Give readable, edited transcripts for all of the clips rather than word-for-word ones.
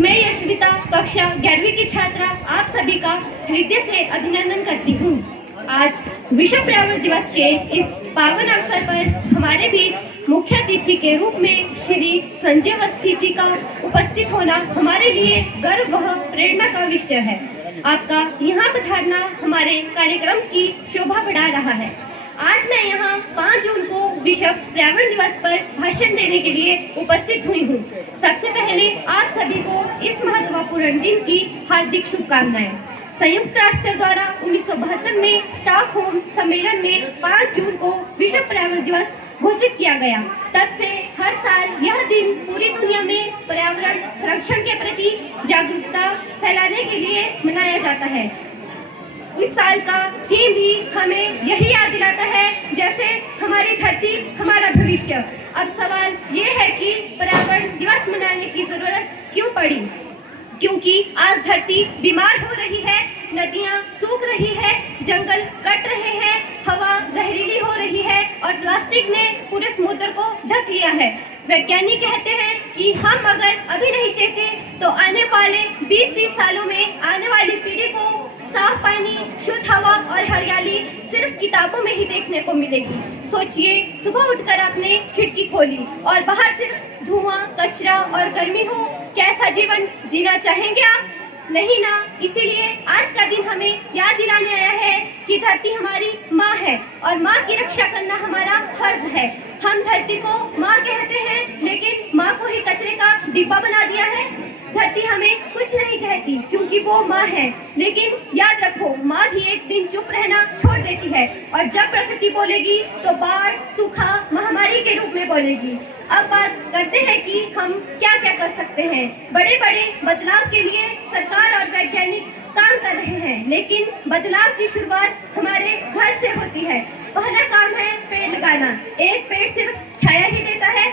मैं यशविता कक्षा 11वीं की छात्रा आप सभी का हृदय से अभिनंदन करती हूँ। आज विश्व पर्यावरण दिवस के इस पावन अवसर पर हमारे बीच मुख्य अतिथि के रूप में श्री संजय अवस्थी जी का उपस्थित होना हमारे लिए गर्व व प्रेरणा का विषय है। आपका यहाँ पधारना हमारे कार्यक्रम की शोभा बढ़ा रहा है। आज मैं यहाँ 5 जून को विश्व पर्यावरण दिवस पर भाषण देने के लिए उपस्थित हुई हूँ। सबसे पहले आप सभी को इस महत्वपूर्ण दिन की हार्दिक शुभकामनाएं। संयुक्त राष्ट्र द्वारा 1972 में स्टॉकहोम सम्मेलन में 5 जून को विश्व पर्यावरण दिवस घोषित किया गया। तब से हर साल यह दिन पूरी दुनिया में पर्यावरण संरक्षण के प्रति जागरूकता फैलाने के लिए मनाया जाता है। इस साल का थीम भी हमें यही याद दिलाता है, जैसे हमारी धरती हमारा भविष्य। अब सवाल ये है कि पर्यावरण दिवस मनाने की जरूरत क्यों पड़ी? क्योंकि आज धरती बीमार हो रही है, नदियां सूख रही है, जंगल कट रहे हैं, हवा जहरीली हो रही है और प्लास्टिक ने पूरे समुद्र को ढक लिया है। वैज्ञानिक कहते हैं कि हम अगर अभी नहीं चेते तो आने वाले 20-30 सालों में आने वाली पीढ़ी को साफ पानी, शुद्ध हवा और हरियाली सिर्फ किताबों में ही देखने को मिलेगी। सोचिए, सुबह उठकर आपने खिड़की खोली और बाहर सिर्फ धुआं, कचरा और गर्मी हो, कैसा जीवन जीना चाहेंगे आप? नहीं ना। इसीलिए आज का दिन हमें याद दिलाने आया है कि धरती हमारी माँ है और माँ की रक्षा करना हमारा फर्ज है। हम धरती को माँ कहते हैं, लेकिन माँ को ही कचरे का डिब्बा बना दिया है। धरती हमें कुछ नहीं कहती क्योंकि वो माँ है, लेकिन याद रखो, माँ भी एक दिन चुप रहना छोड़ देती है और जब प्रकृति बोलेगी तो बाढ़, सूखा, महामारी के रूप में बोलेगी। अब बात करते हैं कि हम क्या क्या कर सकते हैं। बड़े बड़े बदलाव के लिए सरकार और वैज्ञानिक काम कर रहे हैं, लेकिन बदलाव की शुरुआत हमारे घर से होती है। पहला काम है पेड़ लगाना। एक पेड़ सिर्फ छाया ही देता है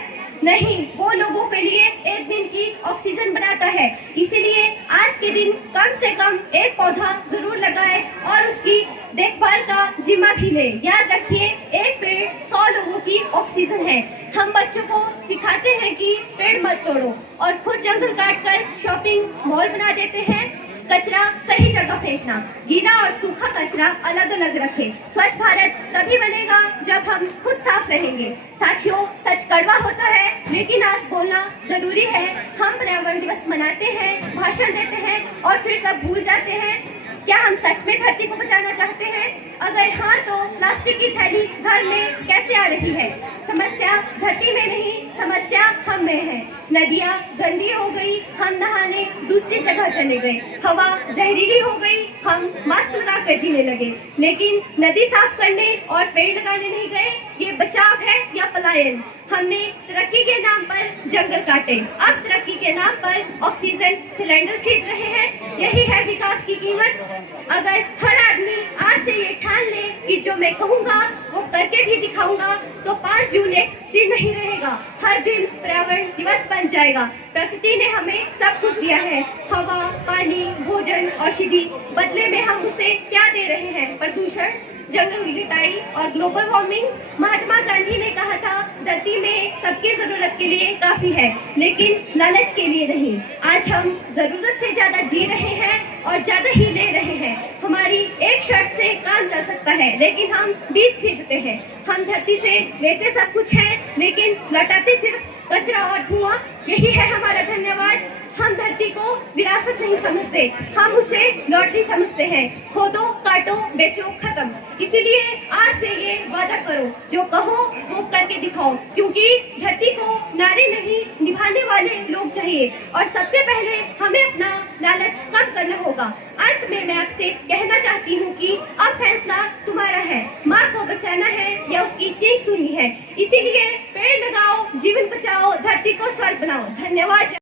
नहीं, वो लोगों के लिए एक दिन की ऑक्सीजन बनाता है। इसीलिए आज के दिन कम से कम एक पौधा जरूर लगाएं और उसकी देखभाल का जिम्मा भी लें। याद रखिए, एक पेड़ 100 लोगों की ऑक्सीजन है। हम बच्चों को सिखाते हैं कि पेड़ मत तोड़ो और खुद जंगल काटकर शॉपिंग मॉल बना देते हैं। कचरा सही जगह फेंकना, गीला और सूखा कचरा अलग अलग रखें। स्वच्छ भारत तभी बनेगा जब हम खुद साफ रहेंगे। साथियों, सच कड़वा होता है, लेकिन आज बोलना जरूरी है। हम पर्यावरण दिवस मनाते हैं, भाषण देते हैं और फिर सब भूल जाते हैं। क्या हम सच में धरती को बचाना चाहते हैं? अगर हाँ, तो प्लास्टिक की थैली घर में कैसे आ रही है? समस्या धरती में नहीं, समस्या हम में है। नदियाँ गंदी हो गई, हम नहाने दूसरी जगह चले गए। हवा जहरीली हो गई, हम मास्क लगा कर जीने लगे। लेकिन नदी साफ करने और पेड़ लगाने नहीं गए। ये बचाव है या पलायन? हमने तरक्की के नाम पर जंगल काटे, अब तरक्की के नाम पर ऑक्सीजन सिलेंडर खरीद रहे हैं। यही है विकास की कीमत। अगर हर आदमी आज से ये ठान ले कि जो मैं कहूँगा वो करके भी दिखाऊंगा, तो 5 जून एक दिन नहीं रहेगा, हर दिन पर्यावरण दिवस बन जाएगा। प्रकृति ने हमें सब कुछ दिया है, हवा, पानी, भोजन, औषधि। बदले में हम उसे क्या दे रहे हैं? प्रदूषण, जंगल की कटाई और ग्लोबल वार्मिंग। महात्मा गांधी ने कहा था, धरती में सबकी जरूरत के लिए काफी है, लेकिन लालच के लिए नहीं। आज हम जरूरत से ज्यादा जी रहे हैं और ज्यादा ही ले रहे हैं। हमारी एक शर्ट से काम चल सकता है, लेकिन हम 20 खरीदते हैं। हम धरती से लेते सब कुछ है, लेकिन लौटाते सिर्फ कचरा और धुआं। यही है हमारा धन्यवाद। हम धरती को विरासत नहीं समझते, हम उसे लॉटरी समझते हैं। खोदो, काटो, बेचो, खत्म। इसीलिए आज से ये वादा करो, जो कहो वो करके दिखाओ, क्योंकि धरती को नारे नहीं, निभाने वाले लोग चाहिए। और सबसे पहले हमें अपना लालच कम करना होगा। अंत में मैं आपसे कहना चाहती हूँ कि अब फैसला तुम्हारा है, माँ को बचाना है या उसकी चीख सुननी है। इसीलिए पेड़ लगाओ, जीवन बचाओ, धरती को स्वर्ग बनाओ। धन्यवाद।